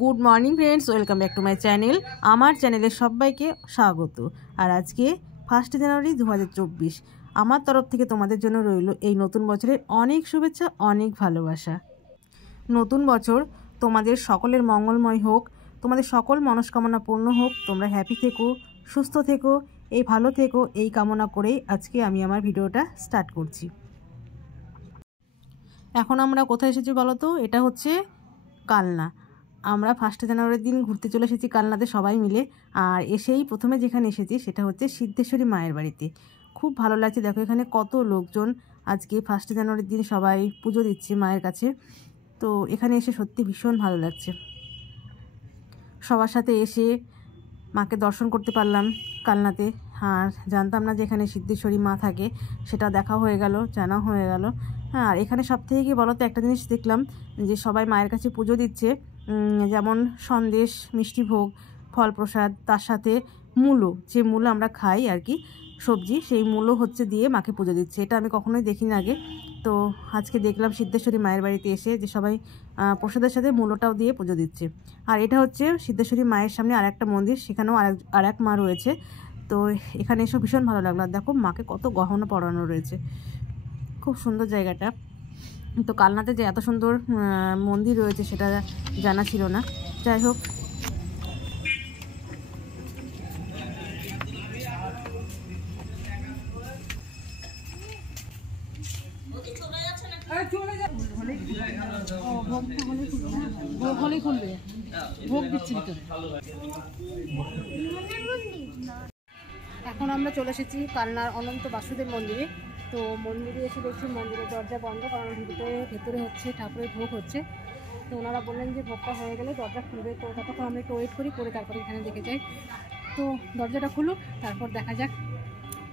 Good morning friends, welcome back to my channel. আমার চ্যানেলে সবাইকে স্বাগত। আর আজকে 1 জানুয়ারি 2024, আমার তরফ থেকে তোমাদের জন্য রইল এই নতুন বছরের অনেক শুভেচ্ছা, অনেক ভালোবাসা। নতুন বছর তোমাদের সকলের মঙ্গলময় হোক, তোমাদের সকল মনস্কামনা পূর্ণ হোক, তোমরা হ্যাপি থেকো, সুস্থ থেকো, এই ভালো থেকো, এই কামনা করেই আজকে আমি আমার ভিডিওটা স্টার্ট করছি। এখন আমরা কোথায় এসেছি বলো তো? এটা হচ্ছে কালনা। আমরা 1 জানুয়ারির দিন ঘুরতে চলে এসেছি কালনাতে সবাই মিলে। আর এসেই প্রথমে যেখানে এসেছি সেটা হচ্ছে সিদ্ধেশ্বরী মায়ের বাড়িতে। খুব ভালো লাগছে, দেখো এখানে কত লোকজন আজকে 1 জানুয়ারির দিন সবাই পুজো দিচ্ছে মায়ের কাছে। তো এখানে এসে সত্যি ভীষণ ভালো লাগছে। সবার সাথে এসে মাকে দর্শন করতে পারলাম কালনাতে। আর জানতাম না যে এখানে সিদ্ধেশ্বরী মা থাকে, সেটা দেখা হয়ে গেল, জানা হয়ে গেল। হ্যাঁ, আর এখানে সব থেকে কি বলতো, একটা জিনিস দেখলাম যে সবাই মায়ের কাছে পুজো দিচ্ছে, যেমন সন্দেশ, মিষ্টি ভোগ, ফল প্রসাদ, তার সাথে মূলো, যে মূলো আমরা খাই আর কি সবজি, সেই মূলো হচ্ছে দিয়ে মাকে পুজো দিচ্ছে। এটা আমি কখনোই দেখিনি আগে। তো আজকে দেখলাম সিদ্ধেশ্বরী মায়ের বাড়িতে এসে যে সবাই প্রসাদের সাথে মূলোটাও দিয়ে পুজো দিচ্ছে। আর এটা হচ্ছে সিদ্ধেশ্বরী মায়ের সামনে আর একটা মন্দির, সেখানেও আর এক মা রয়েছে। তো এখানে এসে ভীষণ ভালো লাগলো। আর দেখো মাকে কত গহনা পরানো রয়েছে, খুব সুন্দর জায়গাটা। তো কালনাতে যে এত সুন্দর মন্দির রয়েছে সেটা জানা ছিল না। যাই হোক, এখন আমরা চলে এসেছি কালনার অনন্ত বাসুদেব মন্দিরে। তো মন্দিরে এসে দেখছি মন্দিরের দরজা বন্ধ, কারণ ভেতরে হচ্ছে ঠাকুরের ভোগ হচ্ছে। তো ওনারা বললেন যে ভোগটা হয়ে গেলে দরজা খুলবে। তো ততক্ষণ আমরা একটু ওয়েট করি, করে তারপরে এখানে দেখে যাই। তো দরজাটা খুলুক, তারপর দেখা যাক।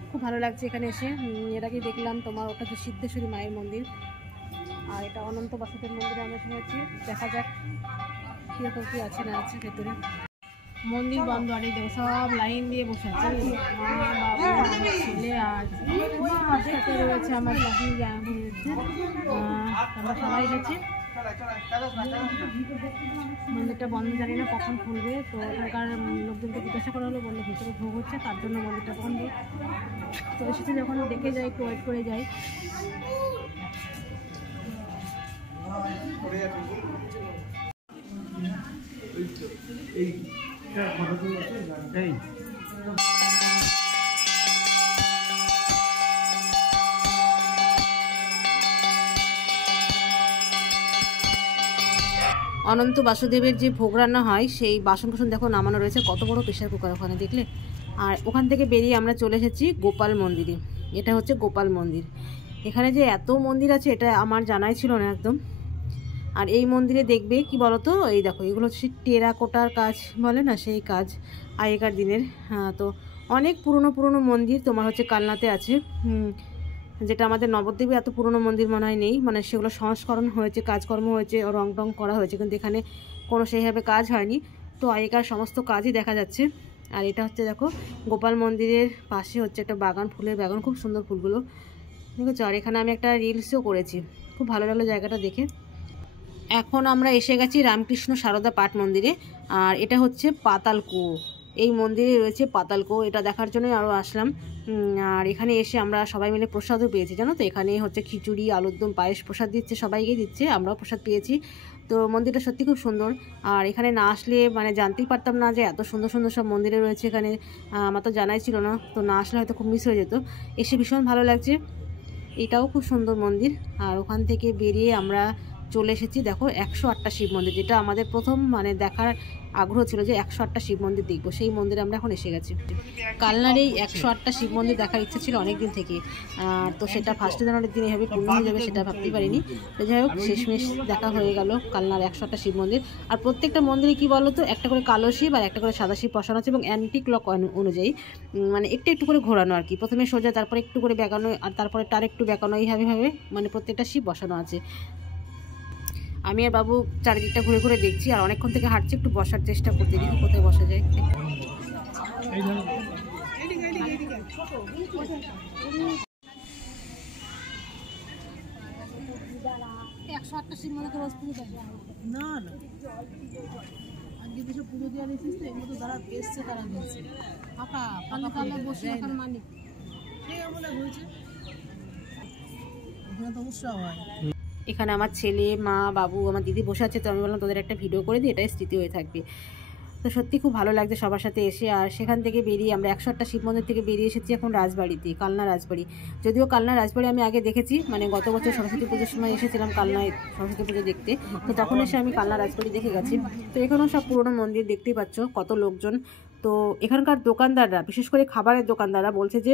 খুব ভালো লাগছে এখানে এসে। এর আগে দেখলাম তোমার ওটা হচ্ছে সিদ্ধেশ্বরী মায়ের মন্দির, আর এটা অনন্ত বাসুদেব মন্দিরে আমরা শুনেছি। দেখা যাক কীরকম কী আছে না আছে ভেতরে। মন্দির বন্ধ, আর এই দেখো সব লাইন দিয়ে বসে আছে, মা, বাবা, ছেলে আর সাথে রয়েছে আমার আমরা সবাই গেছি। মন্দিরটা বন্ধ, জানি না কখন খুলবে। তো এখানকার লোকজনকে জিজ্ঞাসা করা হলো, বললো ভিতরে ভোগ হচ্ছে, তার জন্য মন্দিরটা বন্ধ। তো এসেছি যখন দেখে যাই, একটু ওয়েট করে যাই। অনন্ত বাসুদেবের যে ভোগ রান্না হয় সেই বাসন কুসন দেখো নামানো রয়েছে, কত বড় প্রেশার কুকার ওখানে দেখলে। আর ওখান থেকে বেরিয়ে আমরা চলে এসেছি গোপাল মন্দিরে। এটা হচ্ছে গোপাল মন্দির। এখানে যে এত মন্দির আছে এটা আমার জানাই ছিল না একদম। আর এই মন্দিরে দেখবে কি বলতো, এই দেখো এগুলো হচ্ছে টেরাকোটার কাজ বলে না, সেই কাজ আগেকার দিনের। হ্যাঁ, তো অনেক পুরনো মন্দির তোমার হচ্ছে কালনাতে আছে, যেটা আমাদের নবদ্বীপে এত পুরনো মন্দির মনে হয় নেই। মানে সেগুলো সংস্করণ হয়েছে, কাজকর্ম হয়েছে, রং টং করা হয়েছে, কিন্তু এখানে কোনো সেইভাবে কাজ হয়নি। তো আগেকার সমস্ত কাজই দেখা যাচ্ছে। আর এটা হচ্ছে দেখো গোপাল মন্দিরের পাশে হচ্ছে একটা বাগান, ফুলের বাগান, খুব সুন্দর ফুলগুলো দেখেছো। আর এখানে আমি একটা রিলসও করেছি, খুব ভালো লাগলো জায়গাটা দেখে। এখন আমরা এসে গেছি রামকৃষ্ণ সারদা পাঠ মন্দিরে। আর এটা হচ্ছে পাতাল কুয়ো, এই মন্দিরে রয়েছে পাতাল কুয়ো, এটা দেখার জন্যই আরও আসলাম। আর এখানে এসে আমরা সবাই মিলে প্রসাদও পেয়েছি, জানো তো। এখানে হচ্ছে খিচুড়ি, আলুর দম, পায়েস প্রসাদ দিচ্ছে, সবাইকে দিচ্ছে, আমরাও প্রসাদ পেয়েছি। তো মন্দিরটা সত্যি খুব সুন্দর। আর এখানে না আসলে মানে জানতেই পারতাম না যে এত সুন্দর সুন্দর সব মন্দিরে রয়েছে এখানে। আমার তো জানাই ছিল না, তো না আসলে হয়তো খুব মিস হয়ে যেত। এসে ভীষণ ভালো লাগছে, এটাও খুব সুন্দর মন্দির। আর ওখান থেকে বেরিয়ে আমরা চলে এসেছি দেখো 108টা শিব মন্দির, যেটা আমাদের প্রথম মানে দেখার আগ্রহ ছিল যে 108টা শিব মন্দির দেখবো, সেই মন্দিরে আমরা এখন এসে গেছি। কালনার এই 108টা শিব মন্দির দেখার ইচ্ছা ছিল অনেক দিন থেকে। তো সেটা 1 জানুয়ারির দিন এভাবে পূর্ণ হয়ে যাবে সেটা ভাবতেই পারিনি। তো যাই হোক, শেষমেশ দেখা হয়ে গেল কালনার 108টা শিব মন্দির। আর প্রত্যেকটা মন্দিরে কি বলো তো, একটা করে কালো শিব আর একটা করে সাদা শিব বসানো আছে, এবং অ্যান্টিক ক্লক অনুযায়ী মানে একটু করে ঘোরানো আর কি। প্রথমে সোজা, তারপরে একটু করে বেঁকানো, আর তারপরে তার একটু বেঁকানো, এইভাবে মানে প্রত্যেকটা শিব বসানো আছে। আমি আর বাবু চারিদিকটা ঘুরে ঘুরে দেখছি, আর অনেকক্ষণ থেকে হাঁটছি, একটু বসার চেষ্টা করতে, দেখি কোথায় বসা যায়। 108টা শিব মন্দির রোজ পুজো দেয় না। পুজো দিয়ে নিয়েছিস তো, এগুলো তো যারা এসছে তারা নিয়েছে। ফাঁকা ফাঁকা তাহলে বসে রাখার মালিক সেই বলে হয়েছে, এখানে তো উৎসব হয়। এখানে আমার ছেলে, মা, বাবু, আমার দিদি বসে আছে, তো আমি বললাম তোদের একটা ভিডিও করে দিই, এটাই স্মৃতি হয়ে থাকবে। তো সত্যি খুব ভালো লাগছে সবার সাথে এসে। আর সেখান থেকে বেরিয়ে আমরা 108টা শিব মন্দির থেকে বেরিয়ে এসেছি এখন রাজবাড়িতে, কালনা রাজবাড়ি। যদিও কালনা রাজবাড়ি আমি আগে দেখেছি, মানে গত বছর সরস্বতী পুজোর সময় এসেছিলাম কালনায় সরস্বতী পুজো দেখতে, তো তখন এসে আমি কালনা রাজবাড়ি দেখে গেছি। তো এখানেও সব পুরনো মন্দির, দেখতেই পাচ্ছ কত লোকজন। তো এখানকার দোকানদাররা, বিশেষ করে খাবারের দোকানদাররা বলছে যে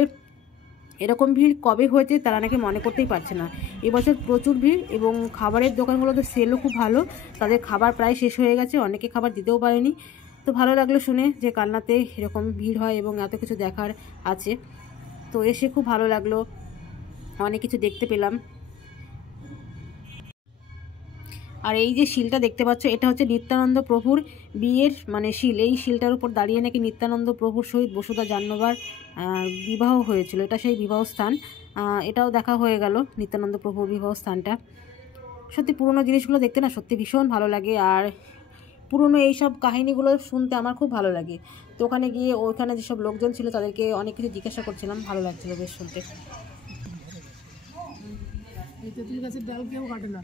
এরকম ভিড় কবে হয়েছে তারা নাকি মনে করতেই পারছে না। এবছর প্রচুর ভিড়, এবং খাবারের দোকানগুলোতে সেলও খুব ভালো, তাদের খাবার প্রায় শেষ হয়ে গেছে, অনেকে খাবার দিতেও পারেনি। তো ভালো লাগলো শুনে যে কালনাতে এরকম ভিড় হয় এবং এত কিছু দেখার আছে। তো এসে খুব ভালো লাগলো, অনেক কিছু দেখতে পেলাম। আর এই যে শিলটা দেখতে পাচ্ছ, এটা হচ্ছে নিত্যানন্দ প্রভুর বিয়ের মানে শিল। এই শিলটার উপর দাঁড়িয়ে নাকি নিত্যানন্দ প্রভুর সহিত বসুধা জাহ্নবীর বিবাহ হয়েছিল, এটা সেই বিবাহ স্থান। এটাও দেখা হয়ে গেল নিত্যানন্দ প্রভুর বিবাহ স্থানটা। সত্যি পুরনো জিনিসগুলো দেখতে না সত্যি ভীষণ ভালো লাগে, আর পুরনো এইসব কাহিনীগুলো শুনতে আমার খুব ভালো লাগে। তো ওখানে গিয়ে ওইখানে যেসব লোকজন ছিল তাদেরকে অনেক কিছু জিজ্ঞাসা করছিলাম, ভালো লাগছিল বেশ শুনতে। এই তেঁতুল গাছের ডাল কেউ কাটে না,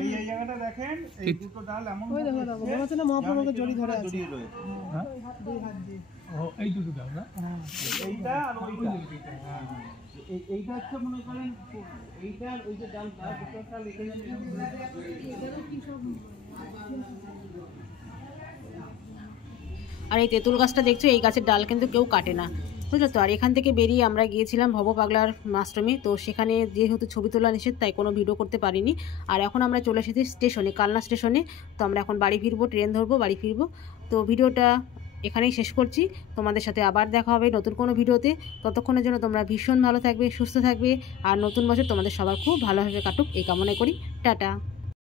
এই জায়গাটা দেখেন, এই দুটো ডাল এমন ওই দেখো দেখো মনে হচ্ছে না মহাপ্রভুকে জড়ি ধরে আছে। হ্যাঁ দুই হাত দিয়ে। ও এই দুটো ডাল না, এইটা আর ওইটা। হ্যাঁ এইটা হচ্ছে মনে করেন এইটা আর ওই যে ডালটা দুটো ডাল এখানে কি সব। আর এই তেঁতুল গাছটা দেখছো, এই গাছের ডাল কিন্তু কেউ কাটে না, বুঝলো তো। আর এখান থেকে বেরিয়ে আমরা গিয়েছিলাম ভব পাগলার আশ্রমে, তো সেখানে যেহেতু ছবি তোলা নিষেধ তাই কোনো ভিডিও করতে পারিনি। আর এখন আমরা চলে এসেছি স্টেশনে, কালনা স্টেশনে। তো আমরা এখন বাড়ি ফিরবো, ট্রেন ধরবো, বাড়ি ফিরবো। তো ভিডিওটা এখানেই শেষ করছি, তোমাদের সাথে আবার দেখা হবে নতুন কোনো ভিডিওতে। ততক্ষণের জন্য তোমরা ভীষণ ভালো থাকবে, সুস্থ থাকবে, আর নতুন বছর তোমাদের সবার খুব ভালোভাবে কাটুক এই কামনা করি। টাটা।